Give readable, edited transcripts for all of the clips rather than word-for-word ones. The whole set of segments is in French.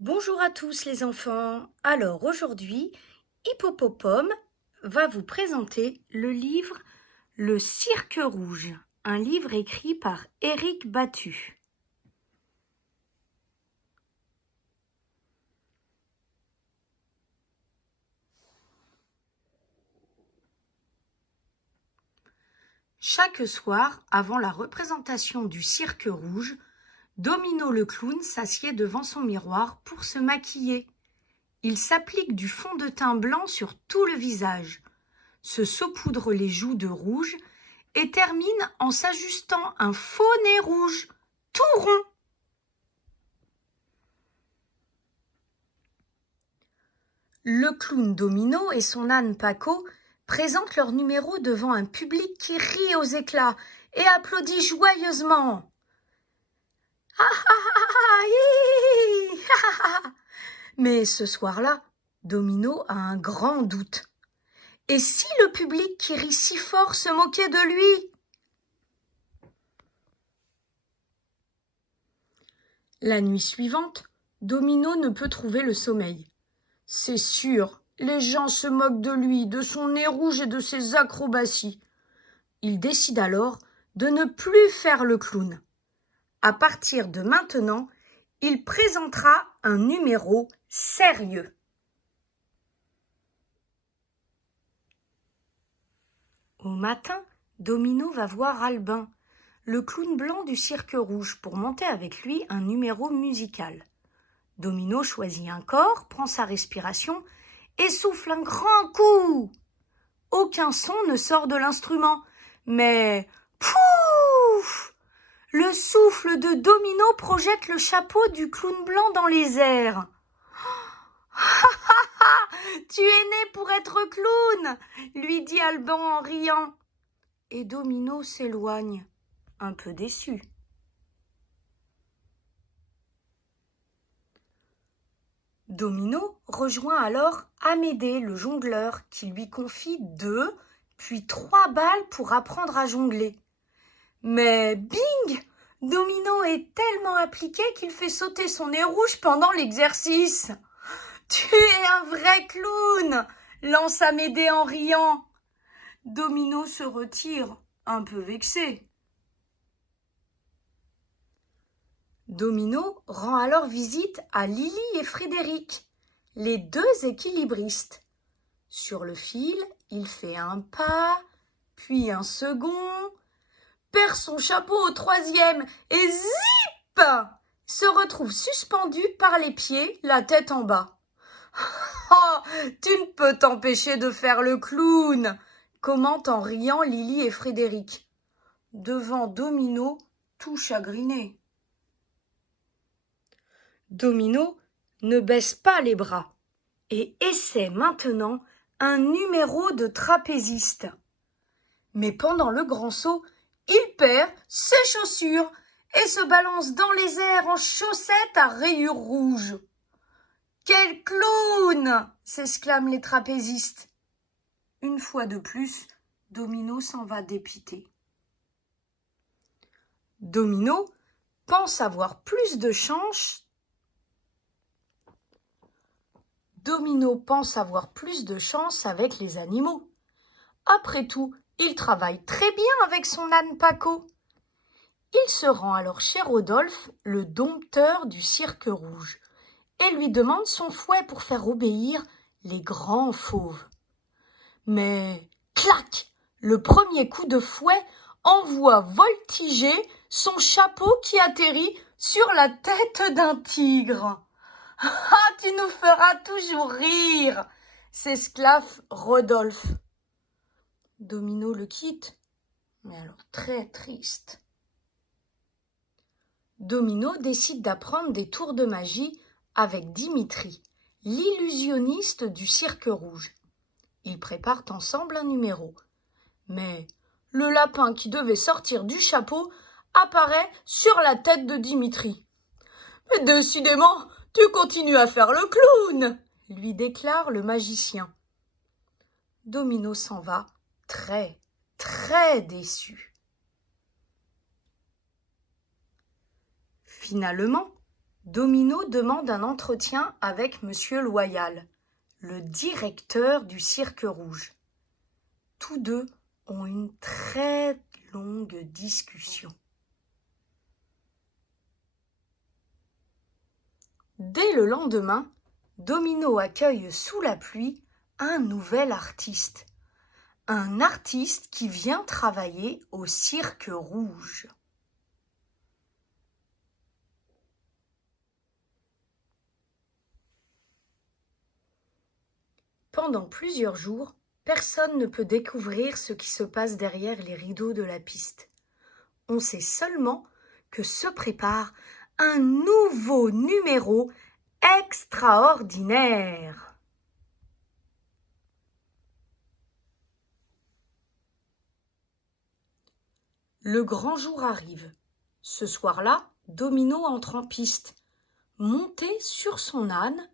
Bonjour à tous les enfants. Alors aujourd'hui, Hippopopome va vous présenter le livre Le Cirque Rouge, un livre écrit par Éric Battu. Chaque soir, avant la représentation du Cirque Rouge, Domino le clown s'assied devant son miroir pour se maquiller. Il s'applique du fond de teint blanc sur tout le visage, se saupoudre les joues de rouge et termine en s'ajustant un faux nez rouge, tout rond. Le clown Domino et son âne Paco présentent leur numéro devant un public qui rit aux éclats et applaudit joyeusement. Mais ce soir-là, Domino a un grand doute. Et si le public qui rit si fort se moquait de lui? La nuit suivante, Domino ne peut trouver le sommeil. C'est sûr, les gens se moquent de lui, de son nez rouge et de ses acrobaties. Il décide alors de ne plus faire le clown. À partir de maintenant, il présentera un numéro sérieux. Au matin, Domino va voir Albin, le clown blanc du Cirque Rouge, pour monter avec lui un numéro musical. Domino choisit un corps, prend sa respiration et souffle un grand coup. Aucun son ne sort de l'instrument, mais pouf! Le souffle de Domino projette le chapeau du clown blanc dans les airs. Tu es né pour être clown, lui dit Alban en riant. Et Domino s'éloigne, un peu déçu. Domino rejoint alors Amédée, le jongleur, qui lui confie 2, puis 3 balles pour apprendre à jongler. Mais bing! Domino est tellement appliqué qu'il fait sauter son nez rouge pendant l'exercice. « Tu es un vrai clown !» lance Amédée en riant. Domino se retire, un peu vexé. Domino rend alors visite à Lily et Frédéric, les 2 équilibristes. Sur le fil, il fait un pas, puis un second, perd son chapeau au 3e et zip! Se retrouve suspendu par les pieds, la tête en bas. « Oh, tu ne peux t'empêcher de faire le clown !» commentent en riant Lily et Frédéric, devant Domino tout chagriné. Domino ne baisse pas les bras et essaie maintenant un numéro de trapéziste. Mais pendant le grand saut, il perd ses chaussures et se balance dans les airs en chaussettes à rayures rouges. « Quel clown !» s'exclament les trapézistes. Une fois de plus, Domino s'en va dépité. Domino pense avoir plus de chance avec les animaux. Après tout, il travaille très bien avec son âne Paco. Il se rend alors chez Rodolphe, le dompteur du Cirque Rouge, et lui demande son fouet pour faire obéir les grands fauves. Mais, clac! Le premier coup de fouet envoie voltiger son chapeau qui atterrit sur la tête d'un tigre. « Ah, tu nous feras toujours rire !» s'esclaffe Rodolphe. Domino le quitte, mais alors très triste. Domino décide d'apprendre des tours de magie avec Dimitri, l'illusionniste du Cirque Rouge. Ils préparent ensemble un numéro. Mais le lapin qui devait sortir du chapeau apparaît sur la tête de Dimitri. « Mais décidément, tu continues à faire le clown !» lui déclare le magicien. Domino s'en va, très, très déçu. Finalement, Domino demande un entretien avec Monsieur Loyal, le directeur du Cirque Rouge. Tous deux ont une très longue discussion. Dès le lendemain, Domino accueille sous la pluie un nouvel artiste. Un artiste qui vient travailler au Cirque Rouge. Pendant plusieurs jours, personne ne peut découvrir ce qui se passe derrière les rideaux de la piste. On sait seulement que se prépare un nouveau numéro extraordinaire. Le grand jour arrive. Ce soir-là, Domino entre en piste. Monté sur son âne,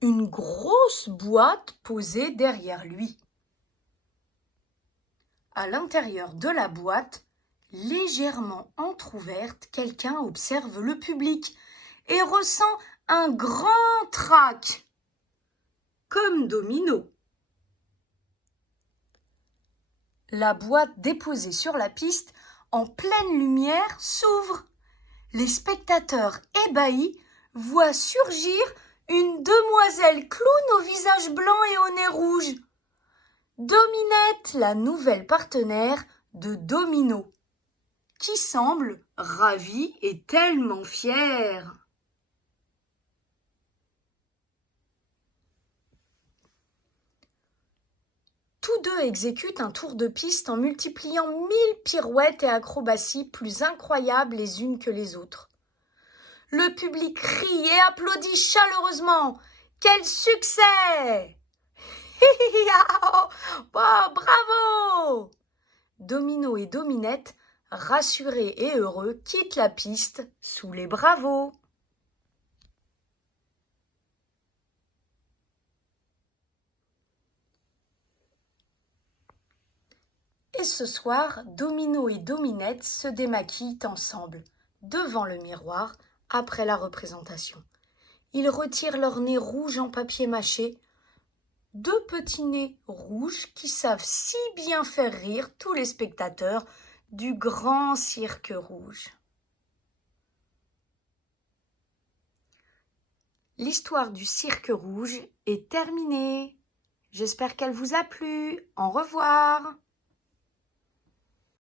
une grosse boîte posée derrière lui. À l'intérieur de la boîte, légèrement entr'ouverte, quelqu'un observe le public et ressent un grand trac, comme Domino. La boîte déposée sur la piste, en pleine lumière, s'ouvre. Les spectateurs ébahis voient surgir une demoiselle clown au visage blanc et au nez rouge. Dominette, la nouvelle partenaire de Domino, qui semble ravie et tellement fière. Tous deux exécutent un tour de piste en multipliant 1000 pirouettes et acrobaties plus incroyables les unes que les autres. Le public crie et applaudit chaleureusement. Quel succès! Oh, bravo! Domino et Dominette, rassurés et heureux, quittent la piste sous les bravos. Et ce soir, Domino et Dominette se démaquillent ensemble, devant le miroir, après la représentation. Ils retirent leur nez rouge en papier mâché, deux petits nez rouges qui savent si bien faire rire tous les spectateurs du grand Cirque Rouge. L'histoire du Cirque Rouge est terminée. J'espère qu'elle vous a plu. Au revoir.